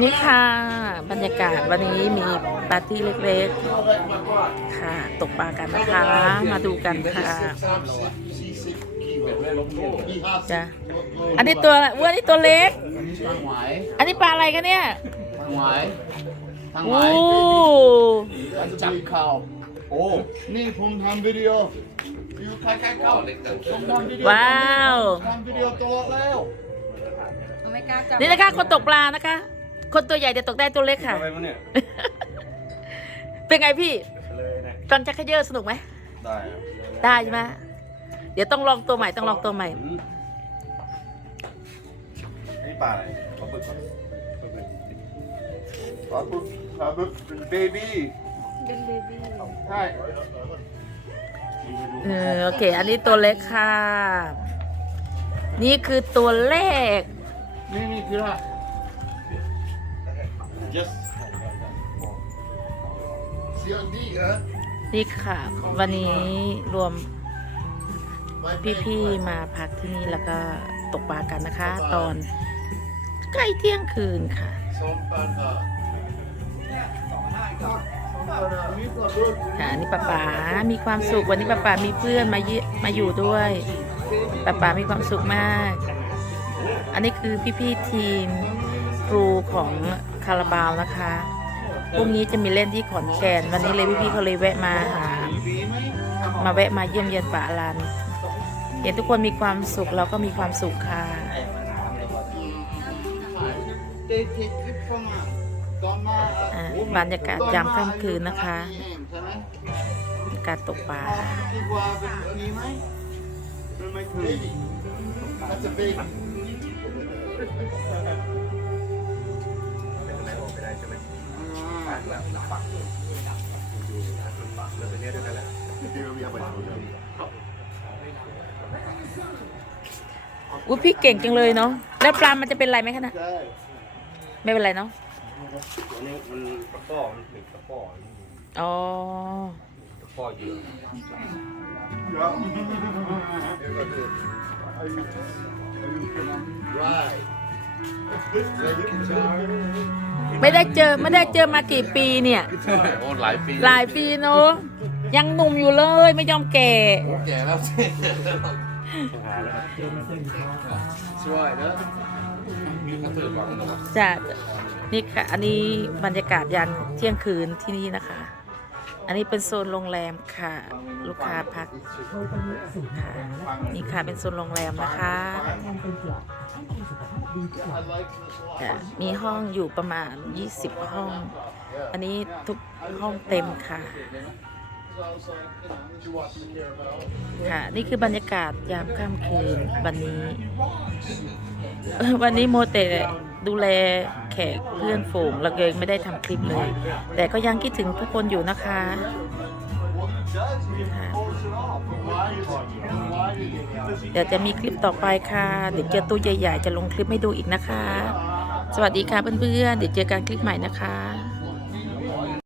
นี่ค่ะ บรรยากาศวันนี้มีปาร์ตี้เล็กๆ ค่ะ ตกปลากันนะคะ มาดูกันค่ะจ้ะอันนี้ตัวอ้วนนี่ตัวเล็กทางหวายอันนี้ปลาอะไรกันเนี่ยทางหวายทางหโอ้วายมันจับเข่าโอ้ นี่ผมทำวิดีโออยู่ใกล้ๆเข้าผมทำวิดีโอว้าว ทำวิดีโอตัวแล้ว ไม่กล้าจับนี่นะคะ คนตกปลานะคะ คนตัวใหญ่จะตกได้ตัวเล็กค่ะ อะไรวะเนี่ยเป็นไงพี่ เลยนะตอนจักรเยอะสนุกไหม ได้ครับได้ใช่ไหมเดี๋ยวต้องลองตัวใหม่ต้องลองตัวใหม่ อืมอันนี้ปลาอะไรขอบึกก่อนปลาบึกปลาบึกเป็นเบบี้เป็นเบบี้ใช่เออโอเค อันนี้ตัวเล็กค่ะ นี่คือตัวเลข นี่นี่คืออะไร yes เสียงดีเหรอนี่ค่ะ วันนี้รวมพี่ๆมาพักที่นี่แล้วก็ตกปลากันนะคะ ตอนใกล้เที่ยงคืนค่ะสองพันห้าค่ะอันนี่ป้าป๋ามีความสุขวันนี้ป้าป๋ามีเพื่อนมาเยมาอยู่ด้วยป้าป๋ามีความสุขมาก อันนี้คือพี่ๆทีมครูของคาราบาวนะคะพรุ่งนี้จะมีเล่นที่ขอนแก่นวันนี้เลยพี่ๆเขาเลยแวะมาหามาแวะมาเยี่ยมเยียนป่าลันเห็นทุกคนมีความสุขเราก็มีความสุขค่ะเตะคลิปเข้ามาตอนมาอ่าบรรยากา ศยามค่ำคืนนะคะใช่ไหมการตกปลาคิดว่าเป็นมีไหมเป็นไม่เคย That's a baby อุ้ยพี่เก่งจังเลยเนาะแล้วปลามันจะเป็นไรไหมคะนะใช่ไม่เป็นไรเนาะอันนี้มันตะป้อมันหนึ่งตะป้ออ๋อ ตะป้อเยอะ Right ไม่ได้เจอไม่ได้เจอมากี่ปีเนี่ย โอ้หลายปีหลายปีเนาะยังหนุ่มอยู่เลยไม่ยอมแก่ แก่แล้วสิช่วยนะมีกระตือรือร้นหรอจะนี่ค่ะ อันนี้บรรยากาศยันเที่ยงคืนที่นี่นะคะ อันนี้เป็นโซนโรงแรมค่ะ ลูกค้าพักค่ะนี่ค่ะเป็นโซนโรงแรมนะคะมีห้องอยู่ประมาณ 20 ห้อง อันนี้ทุกห้องเต็มค่ะค่ะ นี่คือบรรยากาศยามค่ำคืนวันนี้ วันนี้โมแต่ ดูแลแขกเพื่อนฝูงเราเลยไม่ได้ทำคลิปเลย แต่ก็ยังคิดถึงทุกคนอยู่นะคะเดี๋ยวจะมีคลิปต่อไปค่ะเดี๋ยวเจอตัวใหญ่ๆจะลงคลิปให้ดูอีกนะคะ สวัสดีค่ะเพื่อนๆเดี๋ยวเจอกันคลิปใหม่นะคะ